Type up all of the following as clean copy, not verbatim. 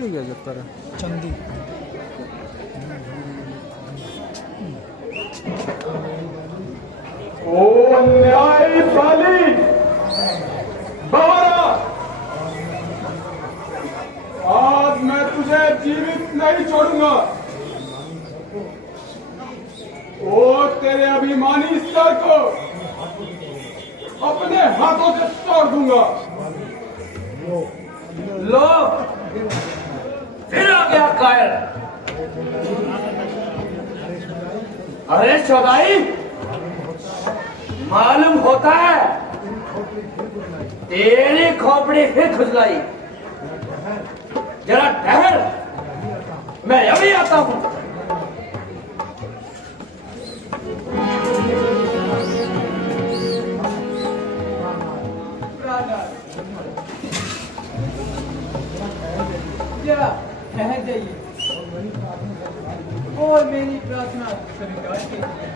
भी क्या चक्कर है? चंदी ओ न्याय पाली बाबरा, आज मैं तुझे जीवित नहीं छोड़ूंगा। ओ तेरे अभिमानी सर को अपने हाथों से तोड़ दूंगा। लो, फिर आ गया कायर। अरे चौधारी, मालूम होता है तेरी खोपड़ी फिर खुजलाई। जरा ठहर, मैं अभी आता हूं। जरा ठहर जाइए और मेरी प्रार्थना स्वीकार कीजिए।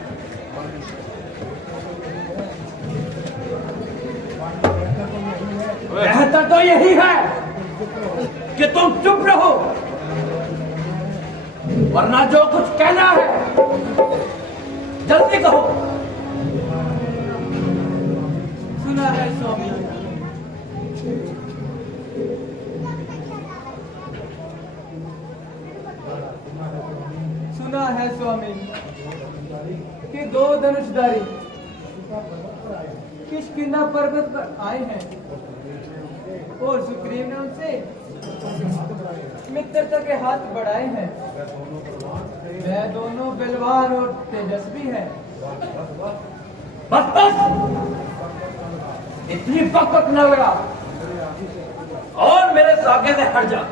बेहतर तो यही है कि तुम चुप रहो, वरना जो कुछ कहना है जल्दी कहो। सुना है स्वामी, सुना है स्वामी कि दो धनुषधारी किष्किंधा पर्वत पर आए हैं और सुग्रीव ने उनसे मित्रता के हाथ बढ़ाए हैं। वह दोनों बलवान और तेजस्वी हैं। बस बस, इतनी वक्त न लगा और मेरे सागे से हट जा।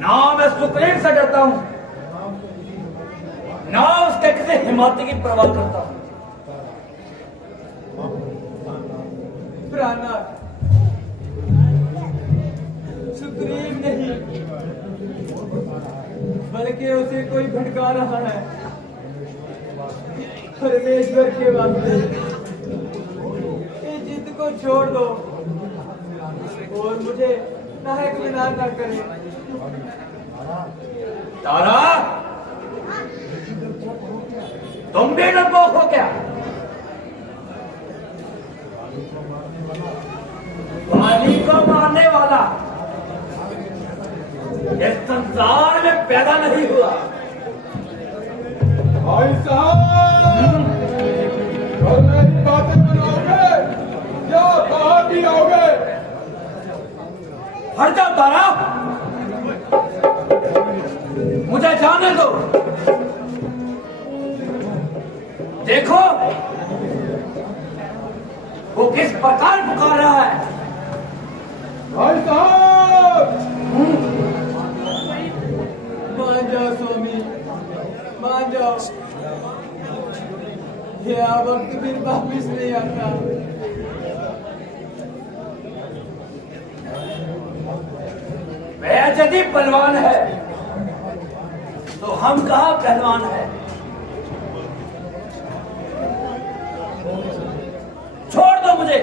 ना मैं सुग्रीव से डरता हूं, ना उसके किसी हिम्मत की परवाह करता हूं। प्राणनाथ, सुग्रीव नहीं बल्कि उसे कोई भटका रहा है। परमेश्वर के वास्ते इस जिद को छोड़ दो और मुझे नायक विना न करे। तारा, तुम भी डरपोक हो क्या? माली को मारने वाला इस संसार में पैदा नहीं हुआ। भाई साहब, और मेरी बातें बनाओगे या बाहर भी आओगे? हट जाओ तारा, मुझे जाने दो। देखो वो किस प्रकार पुकार रहा है। भाई साहब, मान जाओ स्वामी, मान जाओ। यह वक्त फिर वापिस नहीं आता। वह यदि पहलवान है तो हम कहाँ पहलवान है। छोड़ दो मुझे,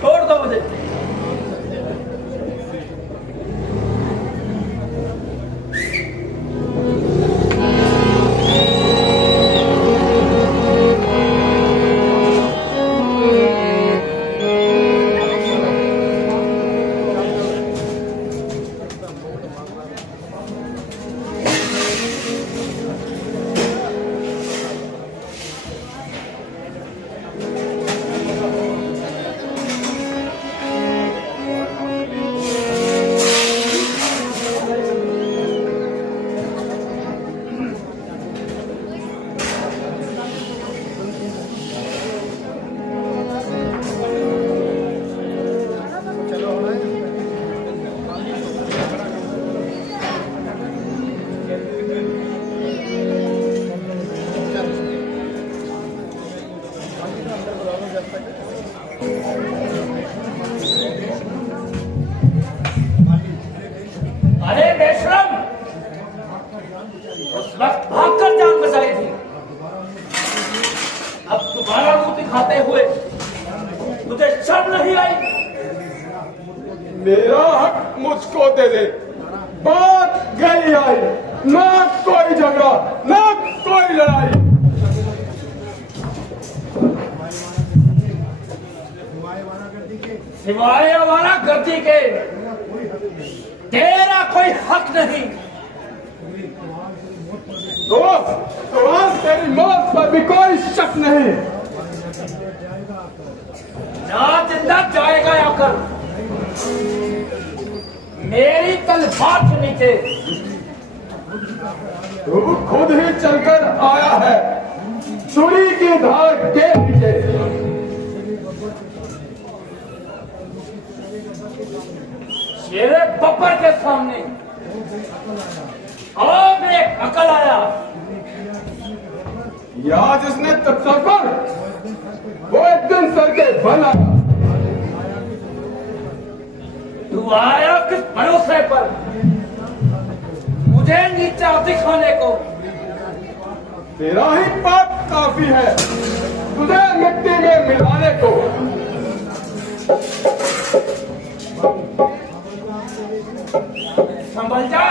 छोड़ दो मुझे। मेरा हक मुझको दे दे। बात गई आई, ना कोई झगड़ा, ना कोई लड़ाई। सिवाय आवारा गर्दी के तेरा कोई हक नहीं। तो आज तेरी मौत पर भी कोई शक नहीं। ना जिंदा जाएगा आकर मेरी तलवार के नीचे। तू खुद ही चलकर आया है छुरी की धार के नीचे। शेरे बब्बर के सामने अब एक अकल आया। या जिसने तत्पर वो एक दिन सर के बन आया। तू आया किस भरोसे पर मुझे नीचा दिखाने को? तेरा ही पाप काफी है तुझे मिट्टी में मिलाने को। संभल जा,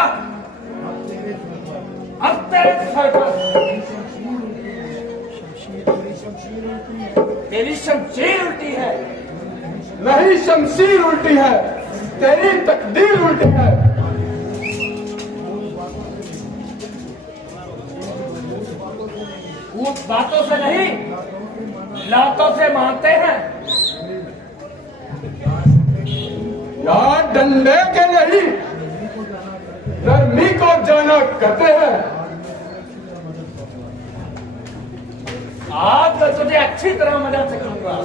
अब तेरे सर पर तेरी शमशीर उल्टी है। नहीं शमशीर उल्टी है, तेरी तकदीर उल्टी है। वो बातों से नहीं लातों से मानते हैं। यहाँ डंडे के नहीं नरमी को जाना कहते हैं। आज मैं तुझे अच्छी तरह मजा सिखाऊंगा।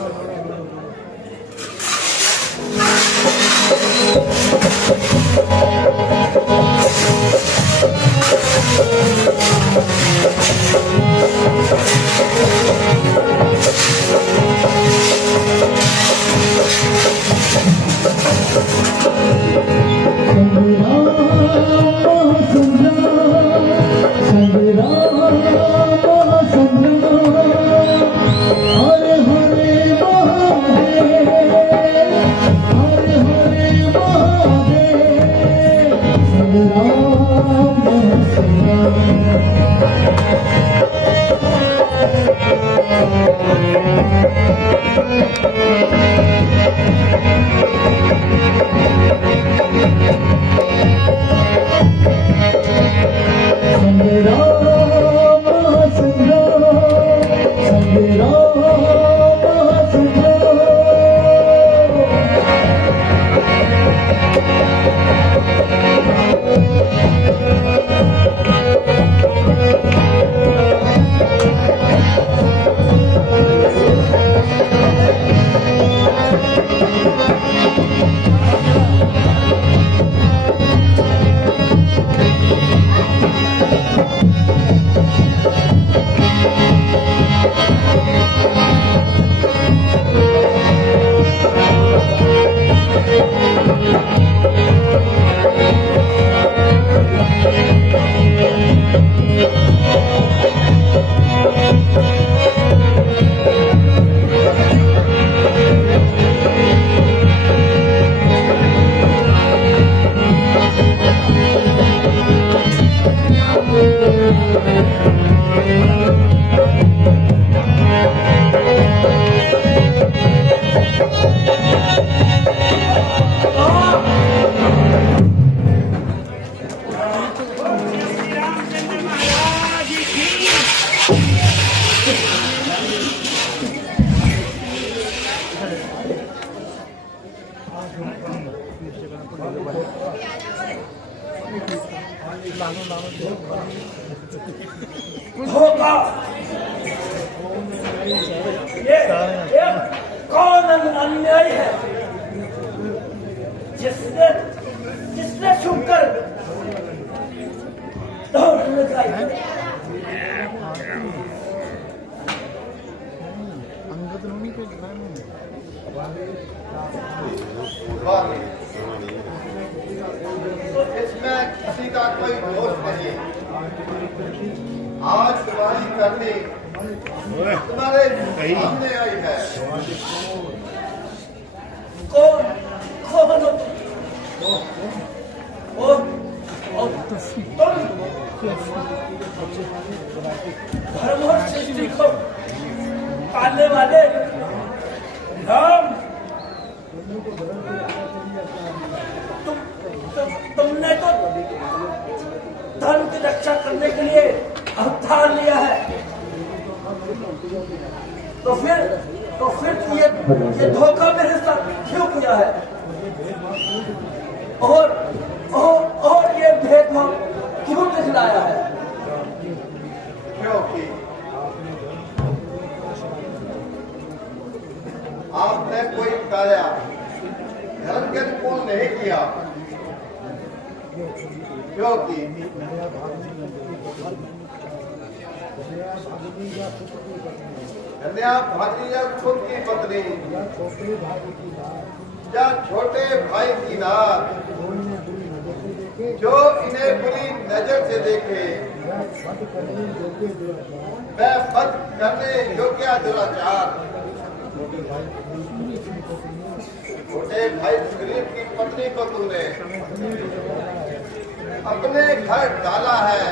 धोखा ये कौन अन्यायी है जिसने जिसने छुपकर दौड़ लगाई। इसमें किसी का कोई दोष नहीं। आज तुम्हारी करनी तुम्हारे सामने आई है। कौन कौन धर्म और सृष्टि को पालने वाले राम, तुमने तो धर्म की रक्षा करने के लिए अवतार लिया है, तो फिर ये धोखा मेरे साथ क्यों किया है? और ये भेदभाव क्यों दिखलाया है? क्योंकि आपने कोई कार्य धर्म के अनुकूल नहीं किया, क्योंकि कन्या भाजी या खुद की पत्नी या छोटे भाई की नात जो इन्हें बुरी नजर से देखे, वह बद करने योग्य दुराचार छोटे भाई सुग्रीव की पत्नी को तूने अपने घर डाला है,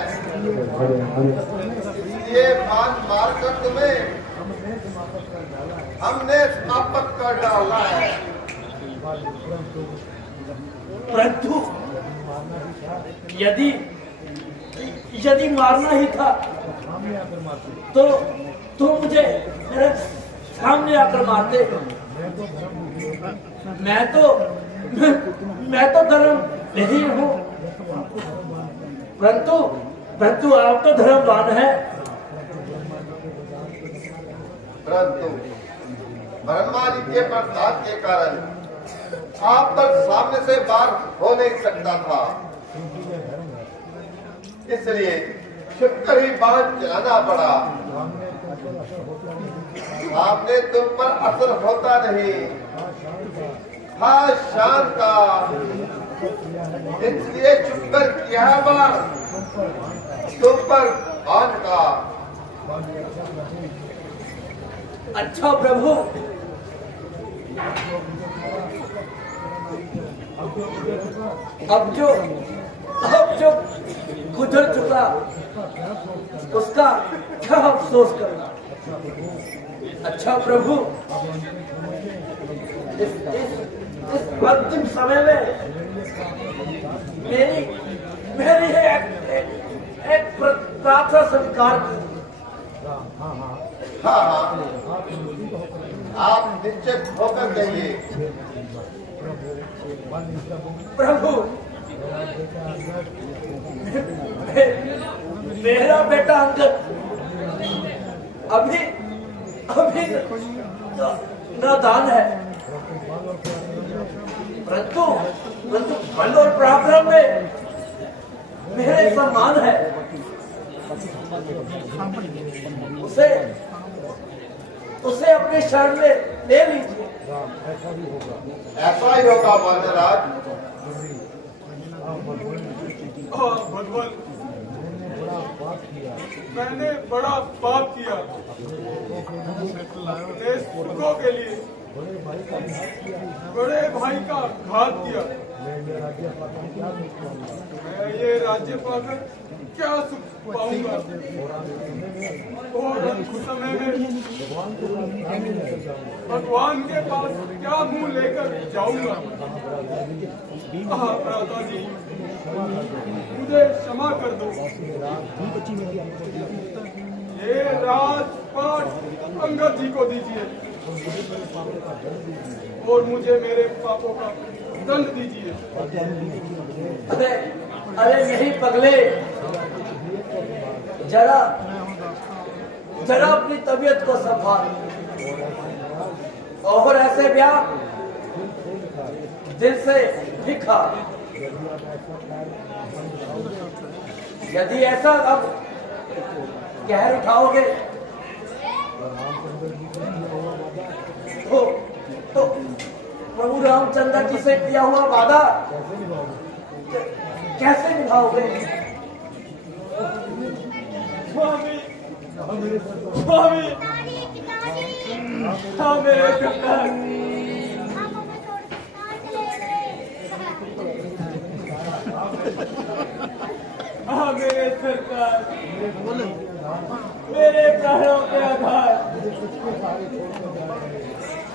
इसलिए मान मार कर तुम्हें हमने समाप्त कर डाला है। परंतु यदि मारना ही था तो मुझे मेरे सामने आकर मारते। मैं तो धर्म नहीं हूँ, परंतु आप तो धर्मवान है। परंतु ब्रह्मा जी के प्रताप के कारण आप तक सामने से बाहर हो नहीं सकता था, इसलिए छिपकर ही बाण चलाना पड़ा। सामने तुम पर असर होता नहीं था शान का, इसलिए चुपकर किया बाण तुम पर बाण का। अच्छा प्रभु, अब जो गुजर चुका उसका क्या अफसोस करना। अच्छा प्रभु, इस अंतिम समय में मेरी एक प्रार्थना स्वीकार की। हाँ, आप निश्चित होकर कहिए। प्रभु, मेरा बेटा अंगद अभी नादान है, परंतु बल और पराक्रम में मेरे सम्मान है। उसे अपने शरण में ले लीजिए। ऐसा ही होगा महाराज। भगवान, मैंने बड़ा पाप किया, अपने सुखों के लिए बड़े भाई का घात किया। मैं ये राज्य पाकर क्या सुख पाऊंगा और अंत समय में भगवान के पास क्या मुंह लेकर जाऊंगा। भ्राता जी, मुझे क्षमा कर दो। ये राजपाट अंगद जी को दीजिए और मुझे मेरे पापों का दंड दीजिए। अरे नहीं पगले, जरा अपनी तबीयत को संभाल और ऐसे ब्याह दिल से लिखा। यदि ऐसा अब कहर उठाओगे तो प्रभु रामचंद्र जी से किया हुआ वादा कैसे निभाओगे? स्वामी, हाँ मेरे पिता, हाँ मेरे संसार, मेरे प्राणों के आधार,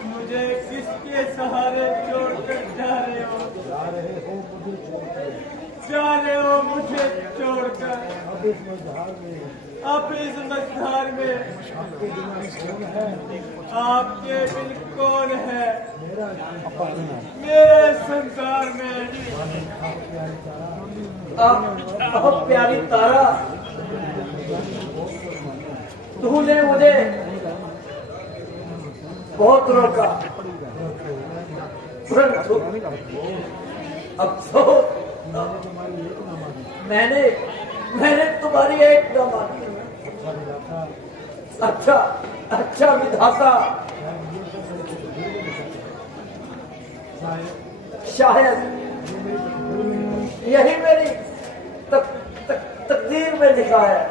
मुझे किसके सहारे छोड़कर जा रहे हो? जा रहे हो मुझे छोड़कर अब इस मझधार में। आपके बिन कौन है मेरे संसार में? बहुत प्यारी तारा, तूने मुझे बहुत रोका, परंतु अफसोस मैंने तुम्हारी एक न मानी। अच्छा विधाता, शायद यही मेरी तकदीर में लिखा है।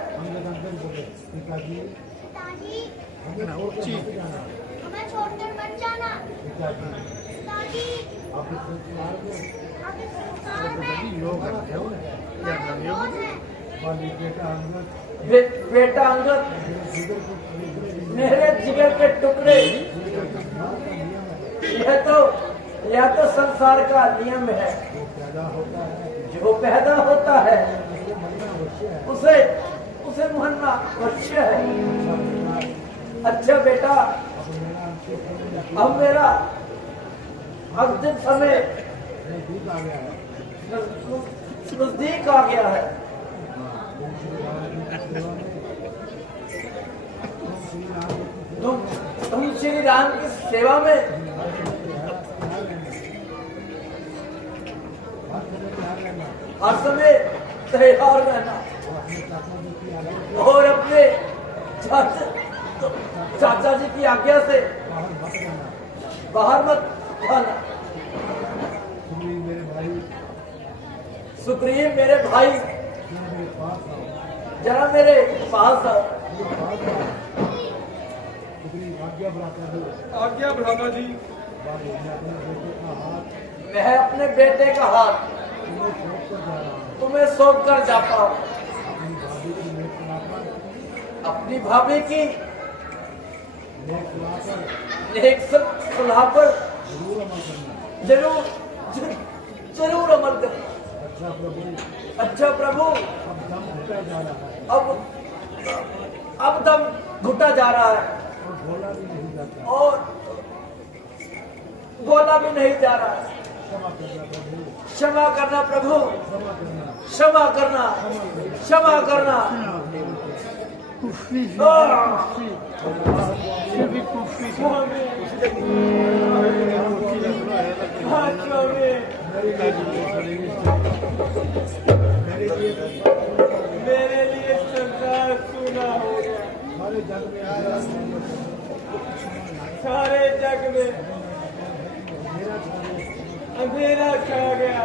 पिताजी, हमें छोड़कर मत जाना। पिताजी, आप इस संसार में कौन है? बेटा अंगद, मेरे जिगर के टुकड़े, यह तो संसार का नियम है। जो पैदा होता है उसे मरना अवश्य है। अच्छा बेटा, अब मेरा अंतिम समय नजदीक आ गया है। तुम श्री राम की सेवा में हर समय तैयार रहना और अपने चाचा जी की आज्ञा से बाहर मत जाना। सुग्रीव मेरे भाई, जरा मेरे पास आओ। आज्ञा भ्राता जी। मैं अपने बेटे का हाथ तुम्हें सौंप कर जाता हूँ। अपनी भाभी की नेक सलाह पर जरूर अमल करना। अच्छा प्रभु, अब दम घुटा जा रहा है और बोला भी नहीं जा रहा है। क्षमा करना प्रभु, क्षमा करना, क्षमा करना। मेरे लिए संसार सुना हो गया। सारे जग में अंधेरा छा गया।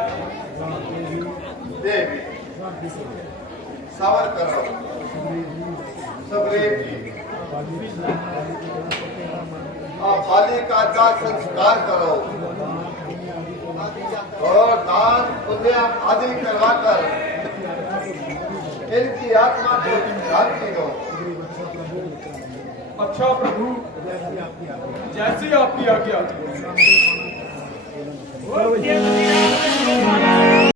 देवी सवर करो, सुग्रीव जी, आप बालिका का संस्कार करो और दान पुण्य आदि करवाकर इनकी आत्मा को शांति दो। अच्छा प्रभु, जैसी आपकी आज्ञा।